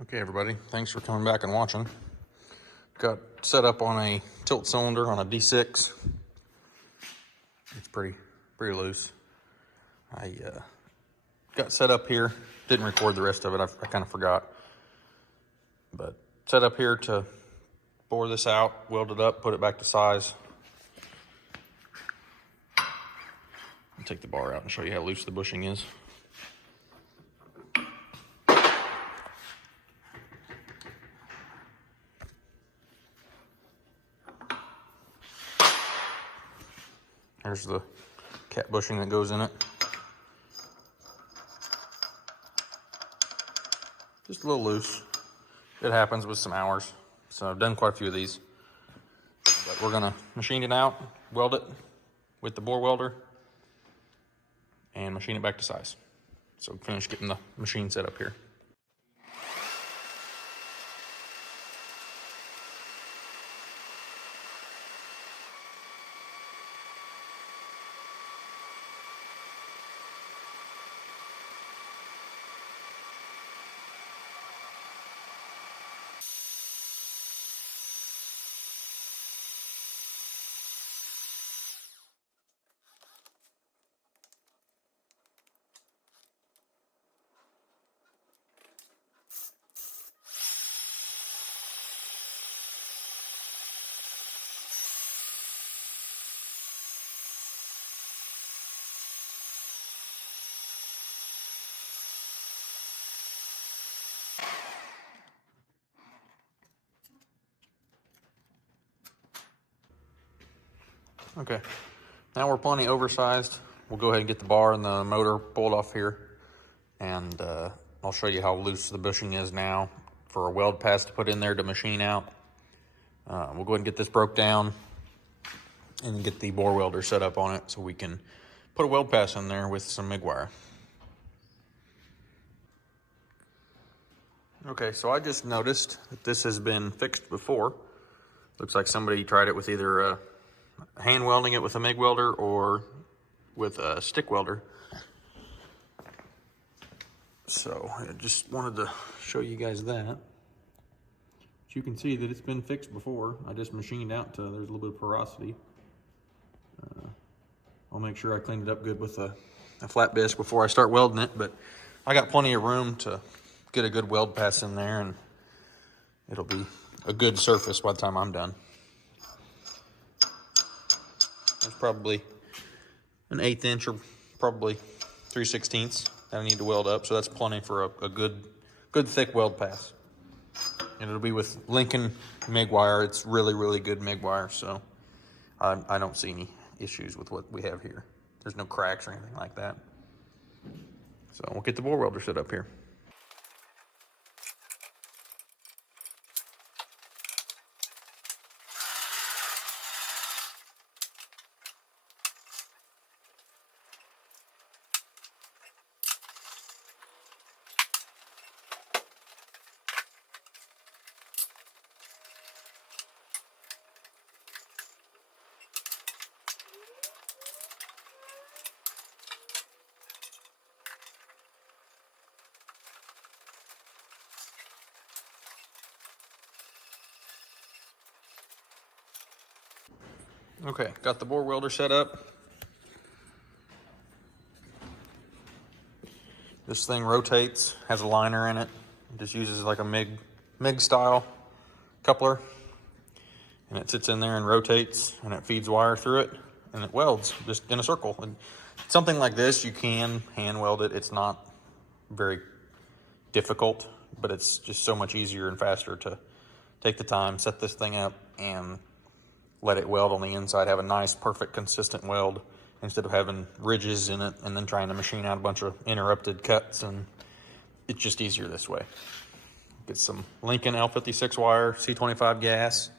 Okay, everybody, thanks for coming back and watching. Got set up on a tilt cylinder on a D6. It's pretty loose. I got set up here. Didn't record the rest of it. I kind of forgot. But set up here to bore this out, weld it up, put it back to size. I'll take the bar out and show you how loose the bushing is. There's the cat bushing that goes in it. Just a little loose. It happens with some hours. So I've done quite a few of these. But we're gonna machine it out, weld it with the bore welder, and machine it back to size. So finish getting the machine set up here. Okay, now we're plenty oversized. We'll go ahead and get the bar and the motor pulled off here, and I'll show you how loose the bushing is now for a weld pass to put in there to machine out. We'll go ahead and get this broke down and get the bore welder set up on it so we can put a weld pass in there with some MIG wire. Okay, so I just noticed that this has been fixed before. Looks like somebody tried it with either hand welding it with a MIG welder or with a stick welder. So I just wanted to show you guys that. But you can see that it's been fixed before. I just machined out to, there's a little bit of porosity. I'll make sure I cleaned it up good with a flat bisque before I start welding it, but I got plenty of room to get a good weld pass in there, and it'll be a good surface by the time I'm done. There's probably an 1/8 inch or probably 3/16 that I need to weld up, so that's plenty for a good thick weld pass. And it'll be with Lincoln MIG wire. It's really good MIG wire, so I don't see any issues with what we have here. There's no cracks or anything like that. So we'll get the bore welder set up here. Okay, got the bore welder set up. This thing rotates, has a liner in it. It just uses like a MIG style coupler. And it sits in there and rotates, and it feeds wire through it, and it welds just in a circle. And something like this, you can hand weld it. It's not very difficult, but it's just so much easier and faster to take the time, set this thing up, and let it weld on the inside, have a nice, perfect, consistent weld instead of having ridges in it and then trying to machine out a bunch of interrupted cuts. And it's just easier this way. Get some Lincoln L56 wire, C25 gas,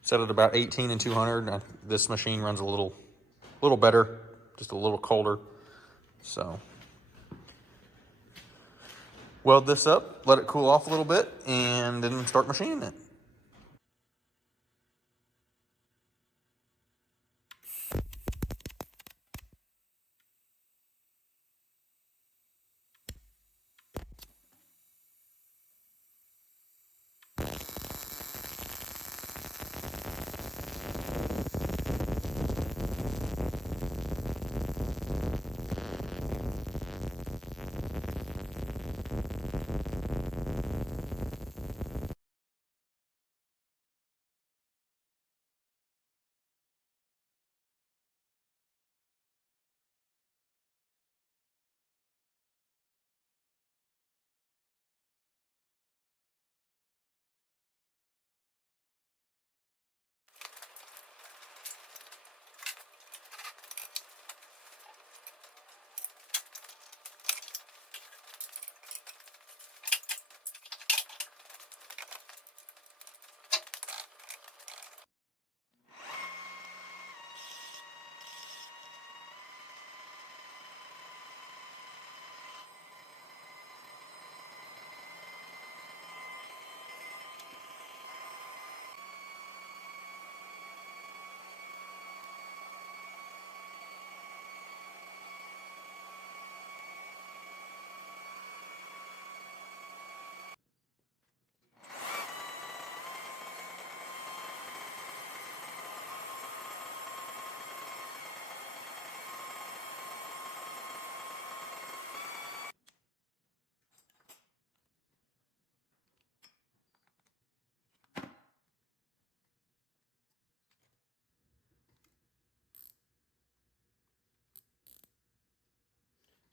set it about 18 and 200. This machine runs a little better, just a little colder. So weld this up, let it cool off a little bit, and then start machining it.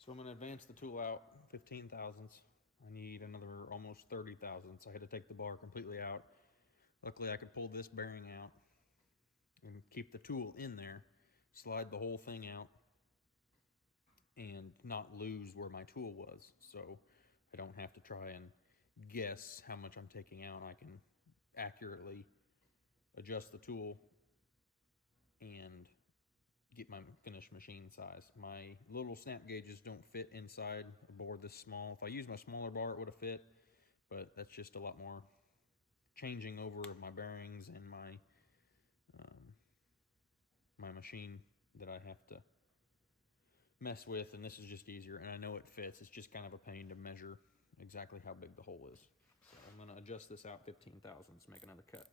So I'm going to advance the tool out 15 thousandths. I need another almost 30 thousandths. I had to take the bar completely out. Luckily I could pull this bearing out and keep the tool in there, slide the whole thing out, and not lose where my tool was. So I don't have to try and guess how much I'm taking out. I can accurately adjust the tool and get my finished machine size. My little snap gauges don't fit inside a board this small. If I used my smaller bar, it would have fit, but that's just a lot more changing over of my bearings and my machine that I have to mess with, and this is just easier, and I know it fits. It's just kind of a pain to measure exactly how big the hole is. So I'm going to adjust this out 15 thousandths, make another cut.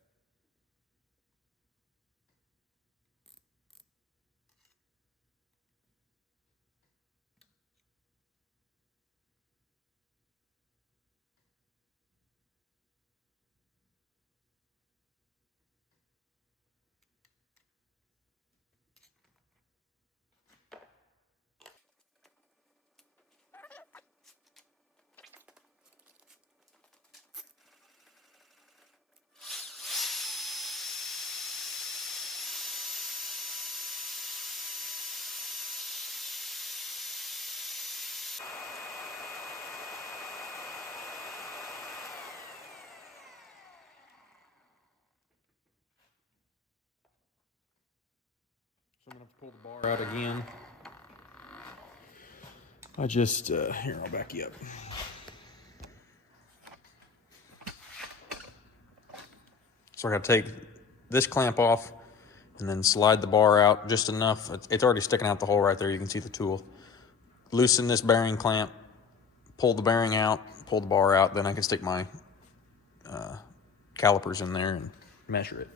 So I'm going to have to pull the bar out again. I just, here, I'll back you up. So I got to take this clamp off and then slide the bar out just enough. It's already sticking out the hole right there. You can see the tool. Loosen this bearing clamp, pull the bearing out, pull the bar out. Then I can stick my calipers in there and measure it,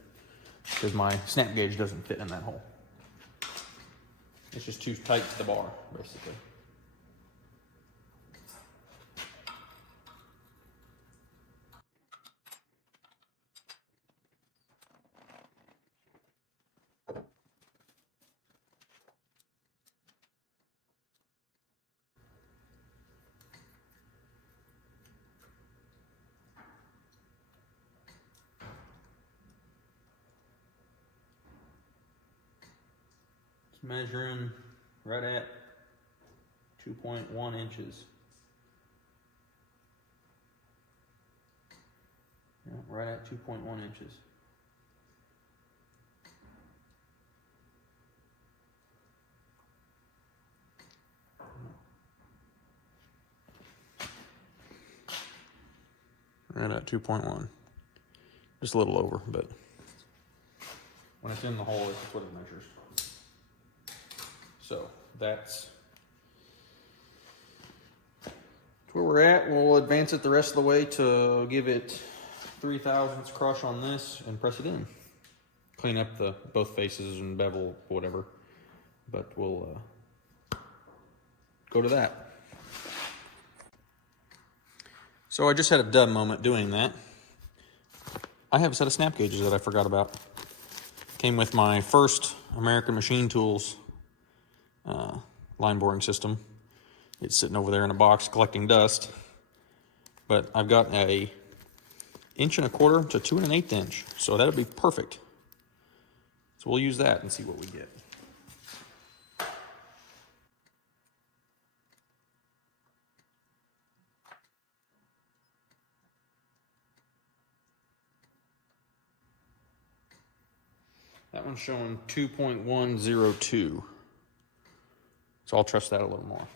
because my snap gauge doesn't fit in that hole. It's just too tight to the bar, basically. It's measuring right at 2.1 inches. Yeah, right at 2.1 inches. Right at 2.1. Just a little over, but when it's in the hole, that's what it measures. So that's where we're at. We'll advance it the rest of the way to give it 3 thousandths crush on this and press it in. Clean up the both faces and bevel, whatever. But we'll go to that. So I just had a dub moment doing that. I have a set of snap gauges that I forgot about. Came with my first American Machine Tools line boring system. It's sitting over there in a box collecting dust. But I've got a 1.25 to 2 1/8 inch, so that'll be perfect. So we'll use that and see what we get. That one's showing 2.102. So I'll trust that a little more.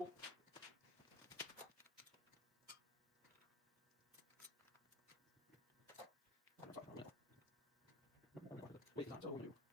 cool. Wait, it's not so you.